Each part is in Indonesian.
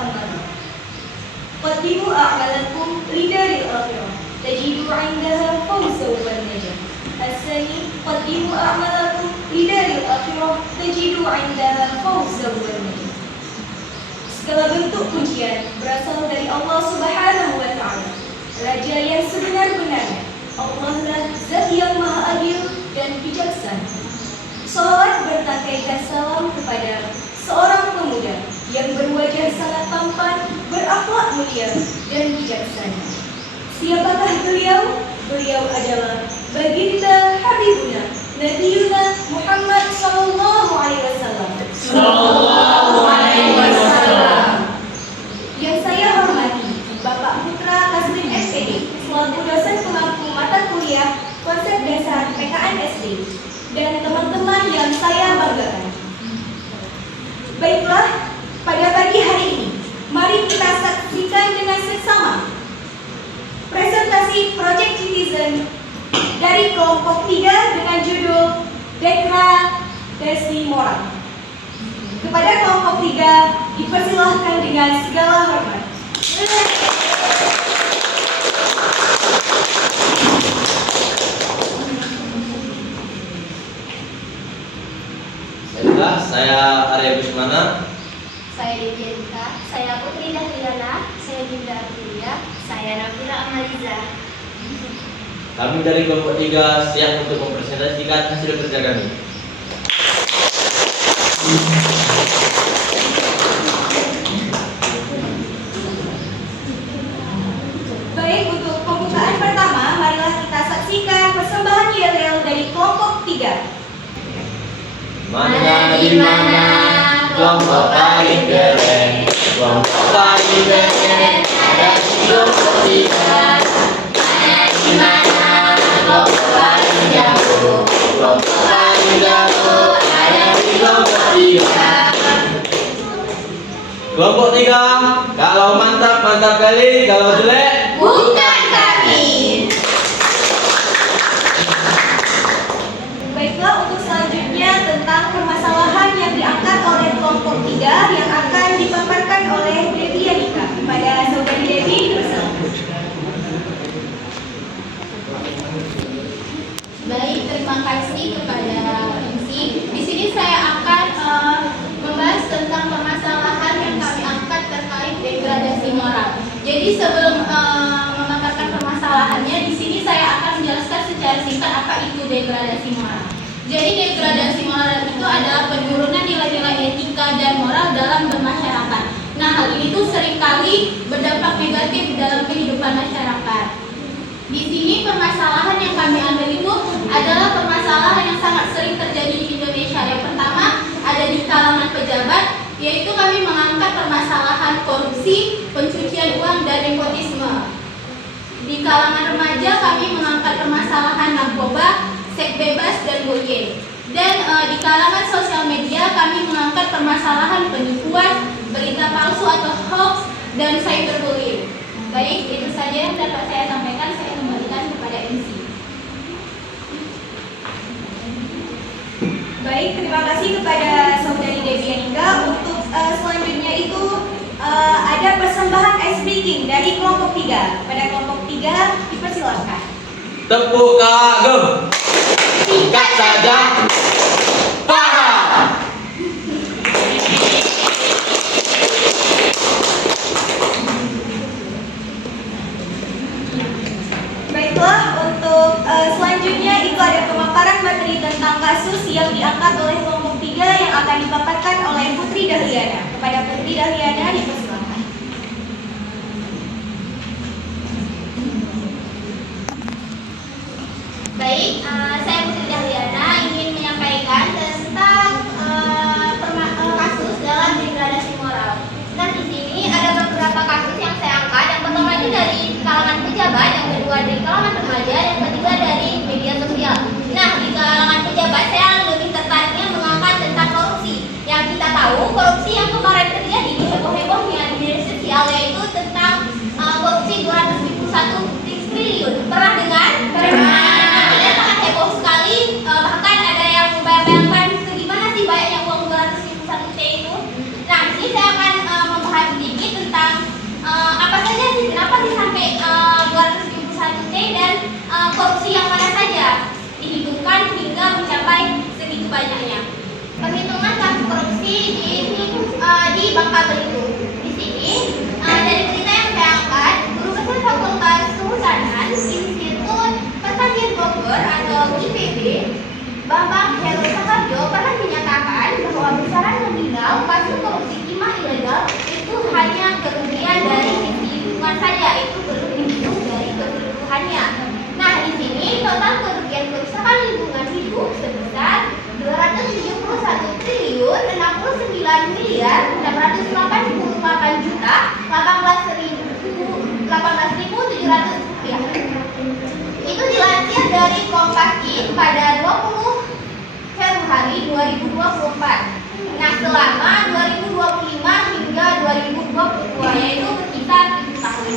آمنوا قدموا أعمالكم لدار الآخرة تجدوا عندها فوزا والنجاة. الثاني قدموا أعمالكم لدار الآخرة تجدوا عندها فوزا والنجاة. Segala bentuk pujian berasal dari Allah Subhanahu wa Ta'ala, Raja yang sebenar-benarnya. Allah lah Zat yang Maha Adil dan bijaksana. Salawat bertangkaikan salam kepada seorang pemuda yang berwajah sangat tampan, berakhlak mulia dan bijaksana. Siapakah beliau? Beliau adalah baginda Habibuna Nabiuna Muhammad sallallahu alaihi wasallam. Yang saya hormati Bapak Putra Kasmin SPD selaku dosen pemangku mata kuliah konsep dasar PKN SD dan teman-teman yang saya banggakan. Baiklah, pada pagi hari ini mari kita saksikan dengan seksama presentasi Project Citizen dari kelompok 3 dengan judul Degradasi Moral. Kepada kelompok 3 dipersilahkan dengan segala hormat. Baiklah, saya Arya Busmana. Saya Devianita. Saya Putri Dahliana. Saya Dinda Artulia. Saya Nafira Amaliza. Kami dari kelompok 3 siap untuk mempresentasikan hasil kerja kami. Baik, untuk pembukaan pertama, marilah kita saksikan persembahan yel-yel dari kelompok 3. Mana di mana kelompok paling keren, kelompok paling keren ada di kelompok 3. Mana di mana kelompok paling jago, kelompok paling jago ada di kelompok 3. Kelompok 3, kalau mantap mantap kali, kalau jelek Bukan kami. Baiklah, untuk selanjutnya tentang permasalahan yang diangkat oleh kelompok 3 yang akan dipaparkan oleh Devianita. Kepada saudari Devi, dipersilakan. Baik, terima kasih kepada MC. Di sini saya akan membahas tentang permasalahan yang kami angkat terkait degradasi moral. Jadi sebelum memaparkan permasalahannya, di sini saya akan menjelaskan secara singkat apa itu degradasi moral. Jadi degradasi moral itu adalah penurunan nilai-nilai etika dan moral dalam bermasyarakat. Nah, hal ini tuh seringkali berdampak negatif dalam kehidupan masyarakat. Di sini permasalahan yang kami ambil itu adalah permasalahan yang sangat sering terjadi di Indonesia. Yang pertama ada di kalangan pejabat, yaitu kami mengangkat permasalahan korupsi, pencucian uang, dan nepotisme. Di kalangan remaja kami mengangkat permasalahan narkoba, seks bebas, dan bullying. Dan di kalangan sosial media kami mengangkat permasalahan penipuan, berita palsu atau hoax, dan cyberbullying. Baik, itu saja yang dapat saya sampaikan. Saya kembalikan kepada MC. Baik, terima kasih kepada saudari Devianita. Untuk selanjutnya itu ada persembahan ice breaking dari kelompok 3. Pada kelompok 3 dipersilakan. tepuk kagum. Singkat saja. Paham. Baiklah, untuk selanjutnya itu ada pemaparan materi tentang kasus yang diangkat oleh kelompok 3 yang akan dipaparkan oleh Putri Dahliana. Kepada Putri Dahliana dipersilakan. Baik, saya Putri Dahliana ingin menyampaikan korupsi yang mana saja dihitungkan hingga mencapai segitu banyaknya. Perhitungan kasus korupsi di Bangka Belitung. Di sini dari berita yang saya angkat, Guru Besar Fakultas Kehutanan Institut Pertanian Bogor atau IPB, Bambang Heru Saharjo pernah menyatakan bahwa besaran nominal kasus korupsi timah ilegal itu hanya kerugian dari sisi lingkungan saja, itu belum dihitung dari keseluruhannya. Nah, di sini total kerugian kerusakan lingkungan hidup sebesar 271 triliun 69 miliar 688 juta 18.700 rupiah. Itu dilansir dari Kompas.id pada 20 Februari 2024. Nah, selama 2025 hingga 2022, yaitu berkisar 7 tahun.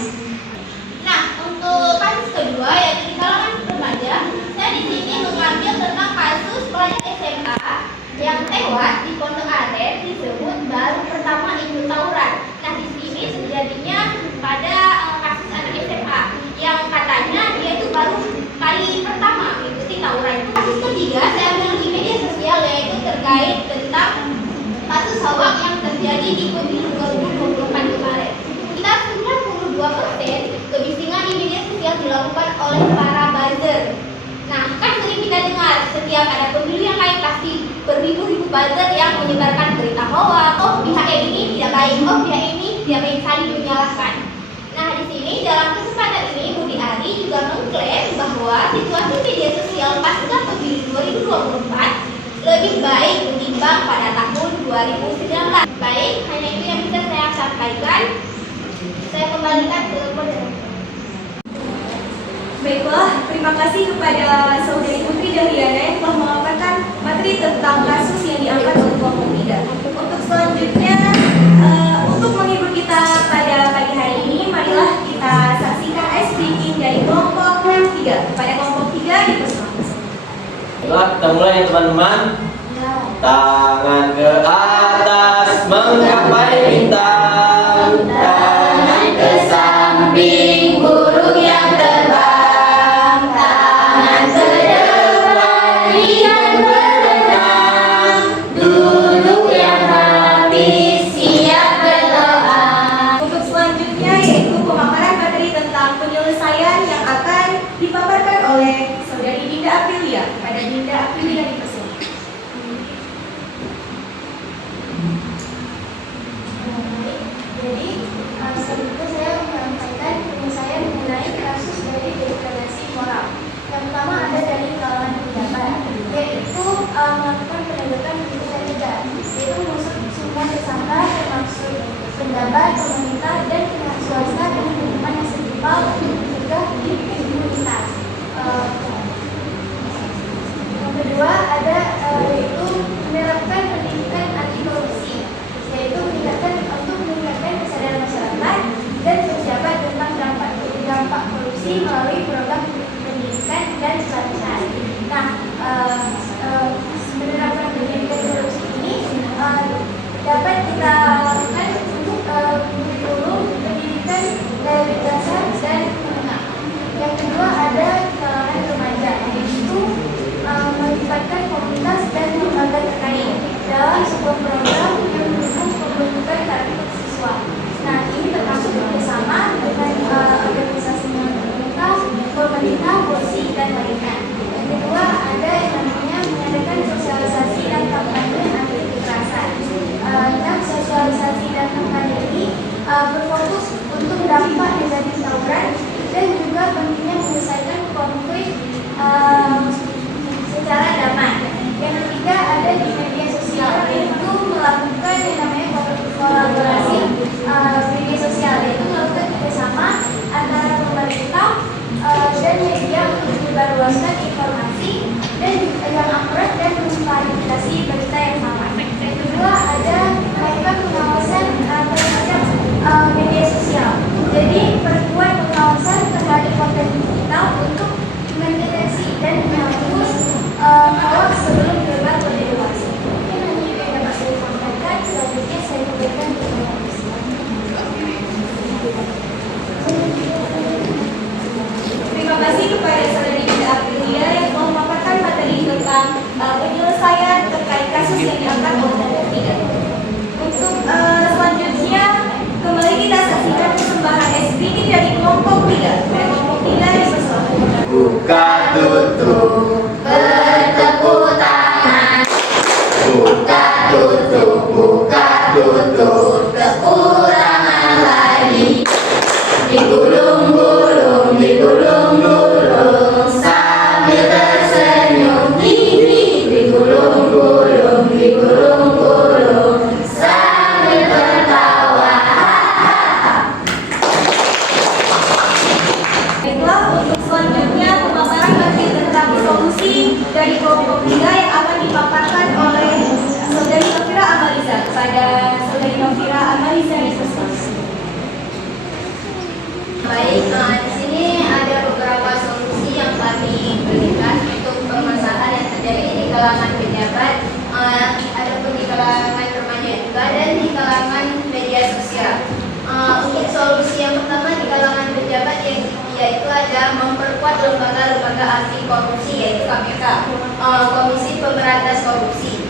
Nah, untuk kasus kedua yaitu di kalangan remaja, saya di sini mengambil tentang kasus pelajar SMA yang tewas di Pondok Aren disebut baru pertama ikut tawuran. Nah, di sini terjadinya pada kasus anak SMA yang katanya dia itu baru kali pertama mengikuti tawuran. Kasus ketiga saya ambil di media sosial yaitu terkait tentang kasus hoax yang terjadi di pemilu 2024 kemarin. Sekitar 92% kebisingan di media sosial dilakukan oleh para buzzer. Nah, kan sering kita dengar setiap ada pemilu yang lain pasti beribu-ribu buzzer yang menyebarkan berita hoax. Oh, pihak ini tidak baik. Oh, pihak ini tidak baik, saling menyalahkan. Nah, di sini dalam kesempatan ini Budi Ari juga mengklaim bahwa situasi media sosial pasca pemilu 2024 lebih baik ketimbang pada tahun 2019. Baik, hanya itu yang bisa saya sampaikan. Saya kembalikan ke moderator. Baiklah, terima kasih kepada Saudari Putri Dahliana yang telah memaparkan materi tentang kasus yang diangkat oleh kelompok 3. Untuk selanjutnya, untuk menghibur kita pada pagi hari ini, marilah kita saksikan ice breaking dari kelompok 3. Pada kelompok 3 dipersilakan. Baiklah, kita mulai ya teman-teman. Tangan ke atas menggapai bintang, tangan ke samping burung yang terbang, tangan ke depan ikan berenang, duduk yang rapi siap berdoa. Untuk selanjutnya yaitu pemaparan materi tentang penyelesaian yang akan dipaparkan oleh Saudari Dinda Aprilia. Pada Dinda Aprilia dipersilakan. Jadi, selanjutnya saya menyampaikan penyelesaian mengenai kasus dari degradasi moral. Yang pertama ada dari kalangan pejabat, yaitu melakukan penegakan hukum negara, yaitu mengusut semua tersangka termasuk penjabat, pemerintah, dan pihak swasta dengan hukuman yang setimpal untuk mencegah impunitas. Yang kedua ada yaitu menerapkan pendidikan anti korupsi, yaitu meningkatkan kesadaran masyarakat dan pejabat tentang dampak korupsi melalui program pendidikan dan pelatihan. Nah, menerapkan pendidikan korupsi ini dapat kita lakukan untuk kurikulum pendidikan dari dasar dan menengah. Yang kedua ada kalangan remaja, yaitu melibatkan komunitas dan lembaga terkait dalam sebuah program yang mendukung pembentukan karakter satu lembaga-lembaga anti korupsi yaitu KPK, Komisi Pemberantas Korupsi,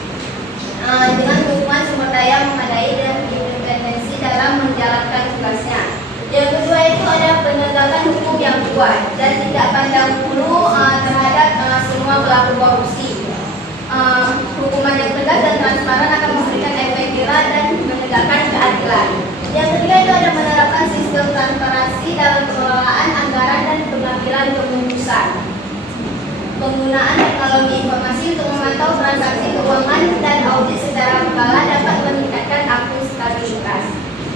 dengan dukungan sumber daya memadai dan independensi dalam menjalankan tugasnya. Yang kedua itu ada penegakan hukum yang kuat dan tidak pandang bulu terhadap semua pelaku korupsi. Hukuman yang tegas dan transparan akan memberikan efek jerah dan menegakkan keadilan. Yang ketiga itu ada menerapkan sistem transparansi dalam pengelolaan anggaran dan pengambilan keputusan. Penggunaan teknologi informasi untuk memantau transaksi keuangan dan audit secara berkala dapat meningkatkan akuntabilitas.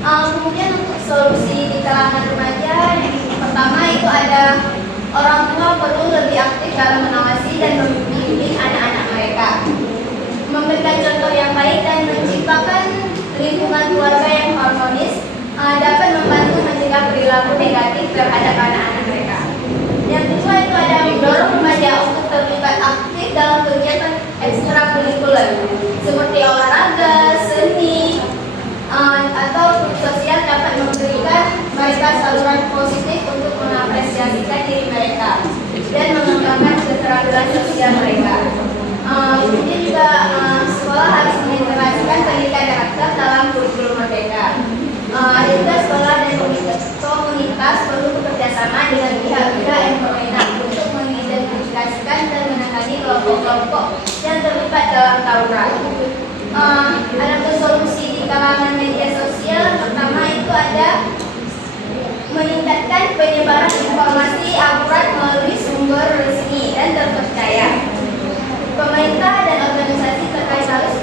Kemudian untuk solusi di kalangan remaja, yang pertama itu ada orang tua perlu lebih aktif dalam mengawasi dan membimbing anak-anak mereka, memberikan contoh yang baik dan menciptakan lingkungan keluarga yang harmonis dapat membantu mencegah perilaku negatif terhadap anak-anak mereka. Yang kedua itu ada mendorong remaja untuk terlibat aktif dalam kegiatan ekstrakurikuler seperti olahraga, seni, atau sosial dapat memberikan mereka saluran positif untuk mengapresiasikan diri mereka dan mengembangkan keterampilan sosial mereka. Kemudian juga sekolah harus mengintegrasikan pendidikan karakter dalam kurikulum merdeka. Ada juga sekolah dan komunitas perlu bekerjasama dengan pihak-pihak yang berwenang untuk mengidentifikasikan dan menangani kelompok-kelompok yang terlibat dalam tawuran. Ada solusi di kalangan media sosial. Pertama itu ada meningkatkan penyebaran informasi akurat melalui sumber resmi dan terpercaya. Pemerintah dan organisasi terkait harus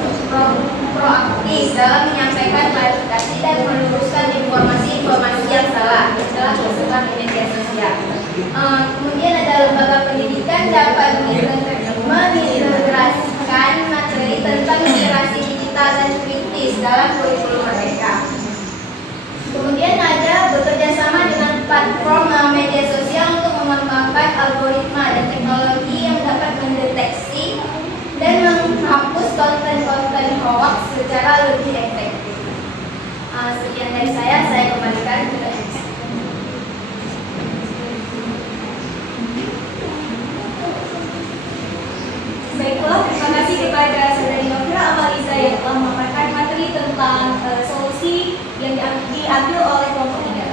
proaktif dalam menyampaikan klarifikasi dan meluruskan informasi-informasi yang salah yang telah tersebar di media sosial. Kemudian ada lembaga pendidikan dapat mengintegrasikan materi tentang literasi digital dan kritis dalam kurikulum mereka. Kemudian ada bekerja sama dengan platform media sosial untuk mengembangkan algoritma dan teknologi yang dapat mendeteksi dan menghapus konten-konten hoax secara lebih efektif. Sekian dari saya kembalikan ke Baiklah, terima kasih kepada Saudari Novira Amaliza yang telah memaparkan materi tentang solusi yang diambil oleh kelompok 3.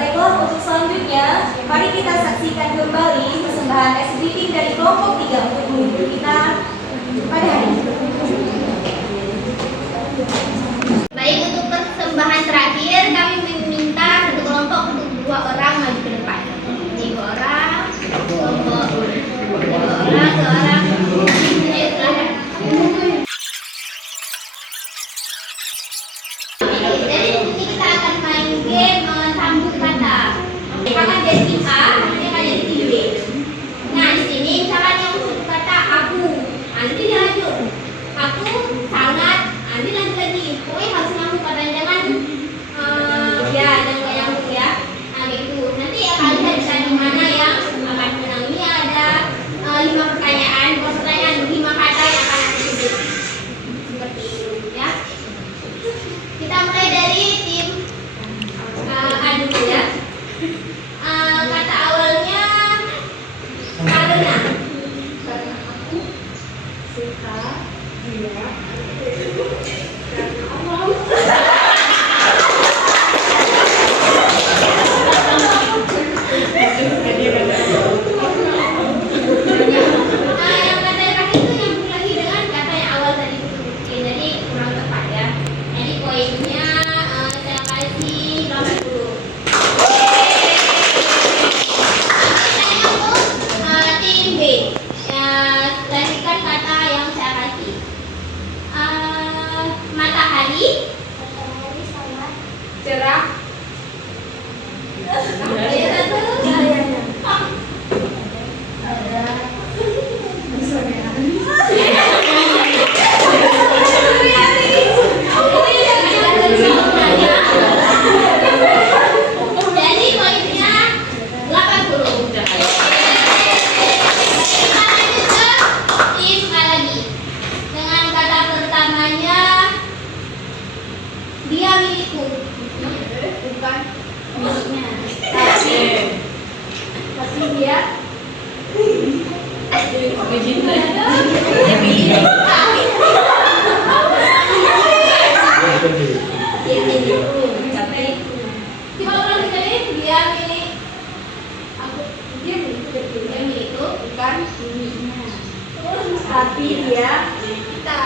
Baiklah, untuk selanjutnya, mari kita saksikan kembali persembahan S briefing dari kelompok 3 untuk menghibur kita pada hari ini. Baik, untuk persembahan terakhir kami meminta satu kelompok untuk 2 orang maju ke depan. 3 orang, kelompok 2 orang, 2 orang. Ayo silakan. Jadi ini kita akan main game sambung kata. Akan jadi A, nanti akan jadi B. Nah di sini misalkan yang kata aku, nanti dia lanjut. Aku sangat, nanti lanjut lagi. Pokoknya harus nyambung kadang jangan ya jangan nyambung ya. Nah gitu. Nanti kalian bisa di mana yang akan menang. Ini ada 5 pertanyaan, bukan pertanyaan 5 kata yang akan aku sebut. Seperti itu ya. Kita mulai dari tim A dulu ya. Kata awalnya karena aku suka dia. Yang kata yang terakhir itu nyambung lagi dengan kata yang awal tadi disebutin, jadi kurang tepat ya. Jadi poinnya saya kasih 80. Tim B, lanjutkan kata yang saya kasih. Matahari, cerah. Ada satu. Jadi poinnya 80. Kita lanjut ke tim A lagi. Dengan kata pertamanya dia milikku. Bukan miliknya. Tapi dia tapi dia milik kita.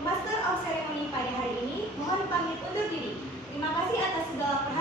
Master of Ceremony pada hari ini, mohon pamit undur diri. Terima kasih atas segala perhatian